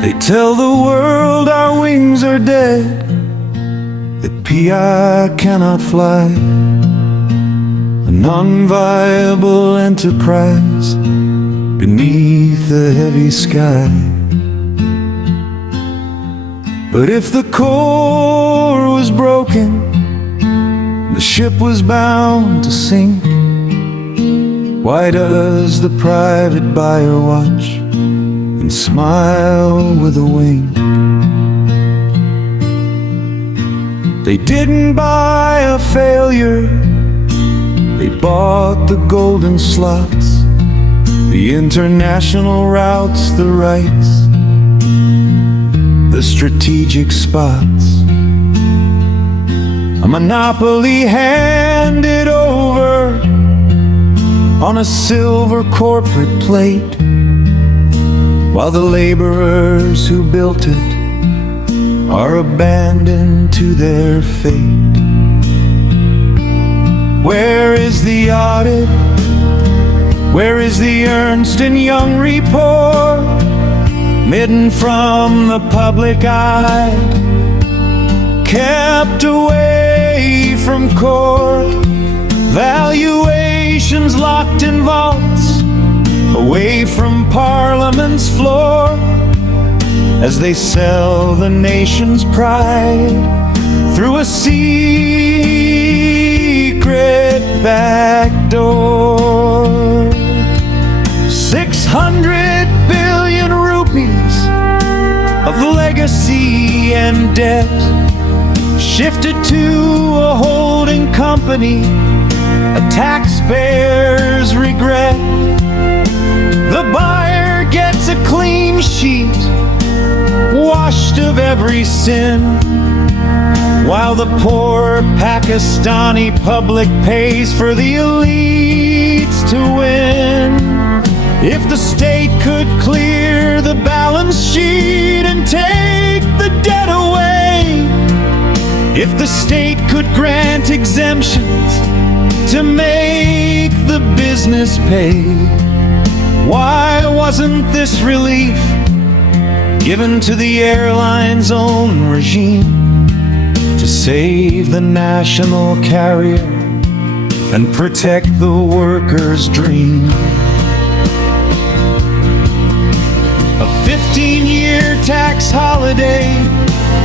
They tell the world our wings are dead, that PI cannot fly, a non-viable enterprise beneath the heavy sky. But if the core was broken, the ship was bound to sink. Why does the private buyer watch and smile with a wink? They didn't buy a failure, they bought the golden slots, the international routes, the rights, the strategic spots. A monopoly handed over on a silver corporate plate, while the laborers who built it are abandoned to their fate. Where is the audit? Where is the Ernst & Young report, hidden from the public eye, kept away from court? Valuations locked in vaults, away from Parliament's floor, as they sell the nation's pride through a secret back door. 600 billion rupees of legacy and debt shifted to a holding company, a taxpayer's regret. The buyer gets a clean sheet, washed of every sin, while the poor Pakistani public pays for the elites to win. If the state could clear the balance sheet and take the debt away, if the state could grant exemptions to make the business pay, why wasn't this relief given to the airline's own regime to save the national carrier and protect the worker's dream? A 15-year tax holiday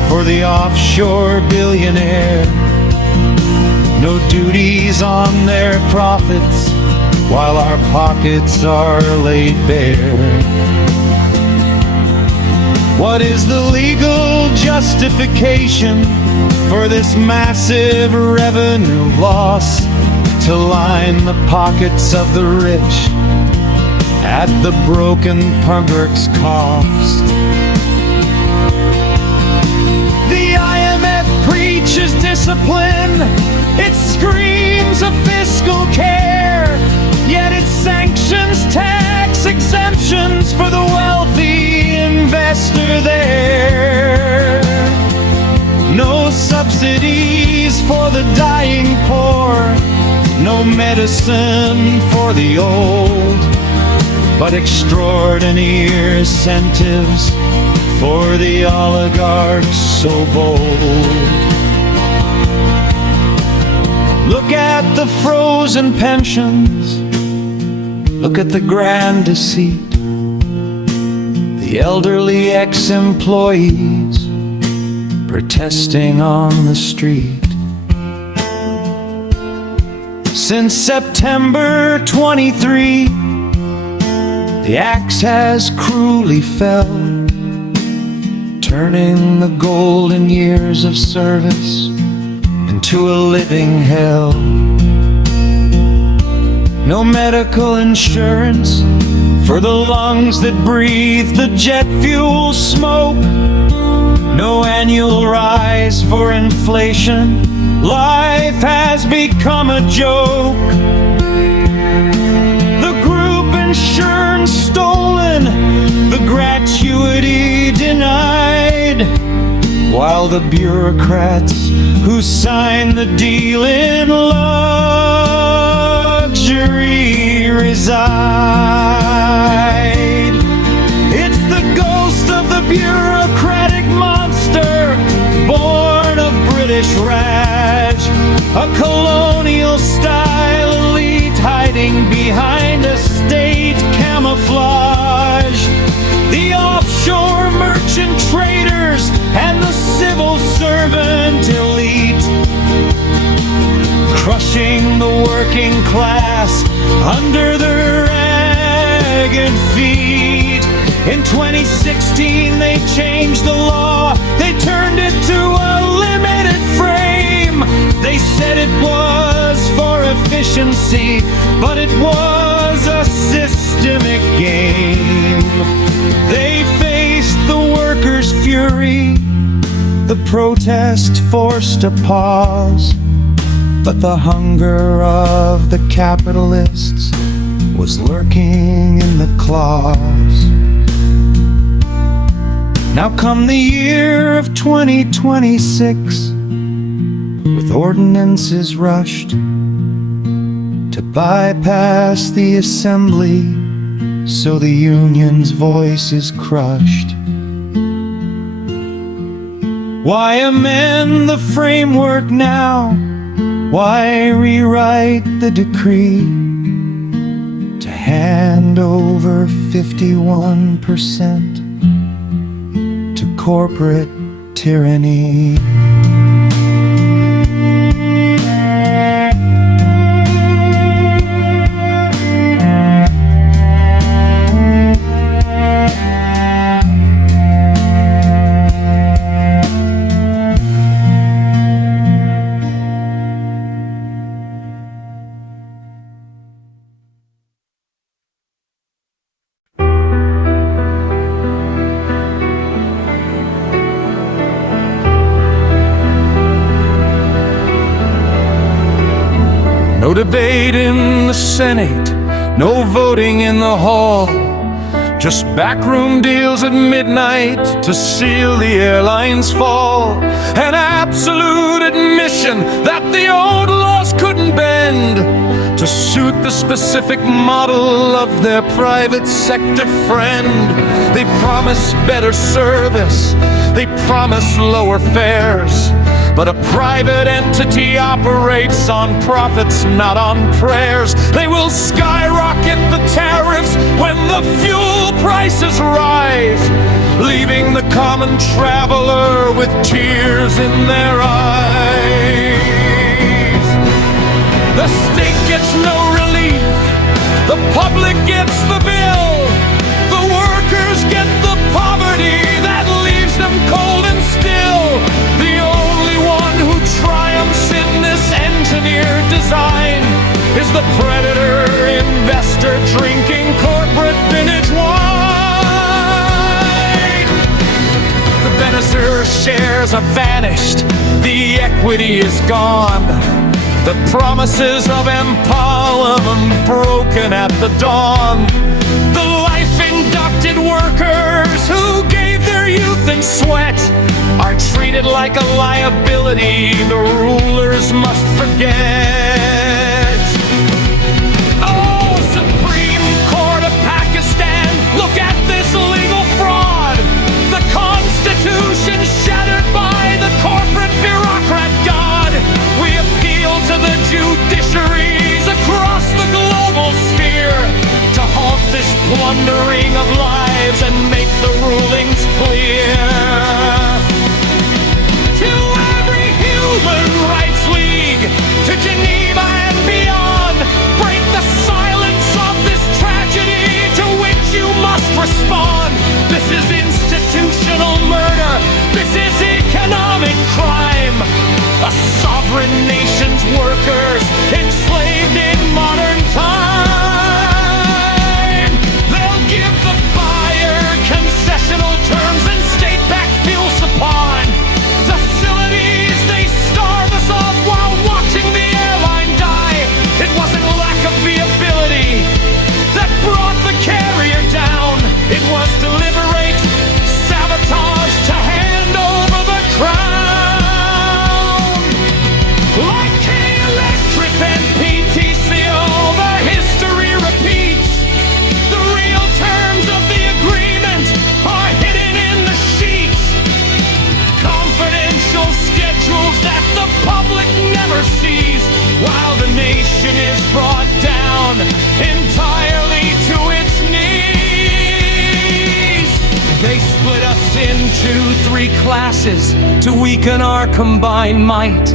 for the offshore billionaire, no duties on their profits while our pockets are laid bare. What is the legal justification for this massive revenue loss to line the pockets of the rich at the broken public's cost? The IMF preaches discipline, it screams of fiscal care, yet it sanctions tax exemptions for the wealthy investor there. No subsidies for the dying poor, no medicine for the old, but extraordinary incentives for the oligarchs so bold. Look at the frozen pensions, look at the grand deceit, the elderly ex-employees protesting on the street. Since September 23, the axe has cruelly fell, turning the golden years of service into a living hell. No medical insurance for the lungs that breathe the jet fuel smoke, no annual rise for inflation. Life has become a joke. The group insurance stolen, the gratuity denied, while the bureaucrats who sign the deal in luxury reside. It's the ghost of the bureaucratic monster born of British Raj, a colonial-style elite hiding behind a state camouflage. The offshore merchant traders and the civil servant elite, crushing the working class under their ragged feet. In 2016 they changed the law, they turned it to a limited frame. They said it was for efficiency, but it was a systemic game. They faced the workers' fury, the protest forced a pause, but the hunger of the capitalists was lurking in the claws. Now come the year of 2026, with ordinances rushed to bypass the assembly, so the union's voice is crushed. Why amend the framework now? Why rewrite the decree to hand over 51% to corporate tyranny? No debate in the Senate, no voting in the hall, just backroom deals at midnight to seal the airline's fall. An absolute admission that the old laws couldn't bend to suit the specific model of their private sector friend. They promise better service, they promise lower fares, but a private entity operates on profits, not on prayers. They will skyrocket the tariffs when the fuel prices rise, leaving the common traveler with tears in their eyes. The state gets no relief, the public gets the bill, the workers get the poverty that leaves them cold and still. The only one who triumphs in this engineered design is the predator investor drinking corporate vintage wine. The Venezuela shares are vanished, the equity is gone, the promises of empowerment broken at the dawn. The life-inducted workers who gave their youth and sweat are treated like a liability the rulers must forget. Oh, Supreme Court of Pakistan, look at this legal fraud. The Constitution shattered by the corporate bureaucrat god. We appeal to the judiciaries across the global sphere to halt this plundering of lives and make the rulings clear. To every human rights league, to Geneva split us into 3 classes to weaken our combined might,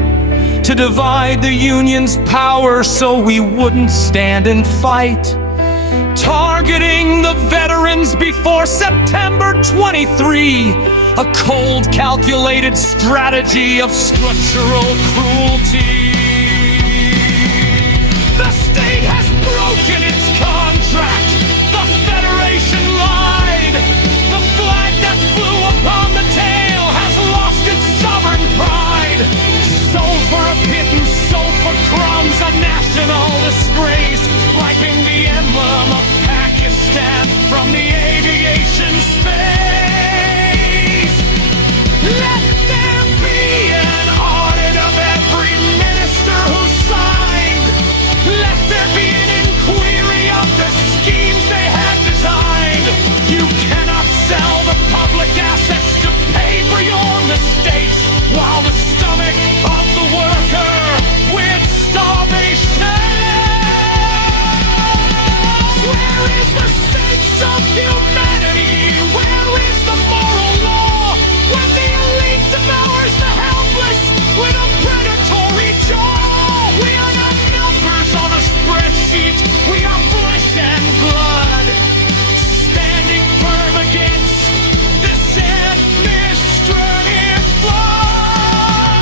to divide the Union's power so we wouldn't stand and fight, targeting the veterans before September 23, a cold, calculated strategy of structural cruelty. The state has broken its contract. The Federation lied. The flag that flew upon the tail has lost its sovereign pride. Sold for a pittance, sold for crumbs, a national disgrace, wiping the emblem of Pakistan from the aviation space. Let there be an audit of every minister who signed. Let there be an inquiry of the schemes they had designed. You cannot sell the public assets to pay for your mistakes, while the stomach of the worker with starvation. Where is the sense of humanity? Where is the moral law? When the elite devours the helpless with a predatory jaw. We are not numbers on a spreadsheet. We are flesh and blood, standing firm against this administrative flood.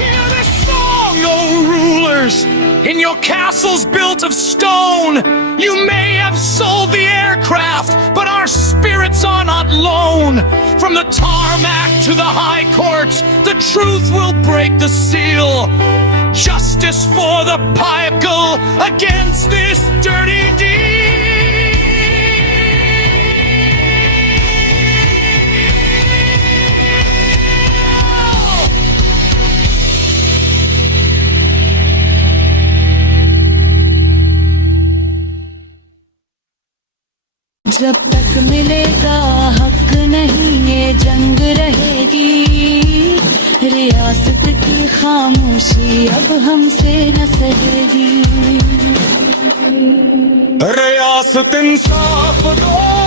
Hear this song, O rulers, in your castles built of stone. You may have sold the aircraft, but our spirits are not loan. From the tarmac to the high courts, the truth will break the seal. Justice for the pile against this dirty deed. जब तक मिलेगा हक नहीं ये जंग रहेगी, रियासत की खामोशी अब हमसे न सहेगी। रियासत इंसाफ दो।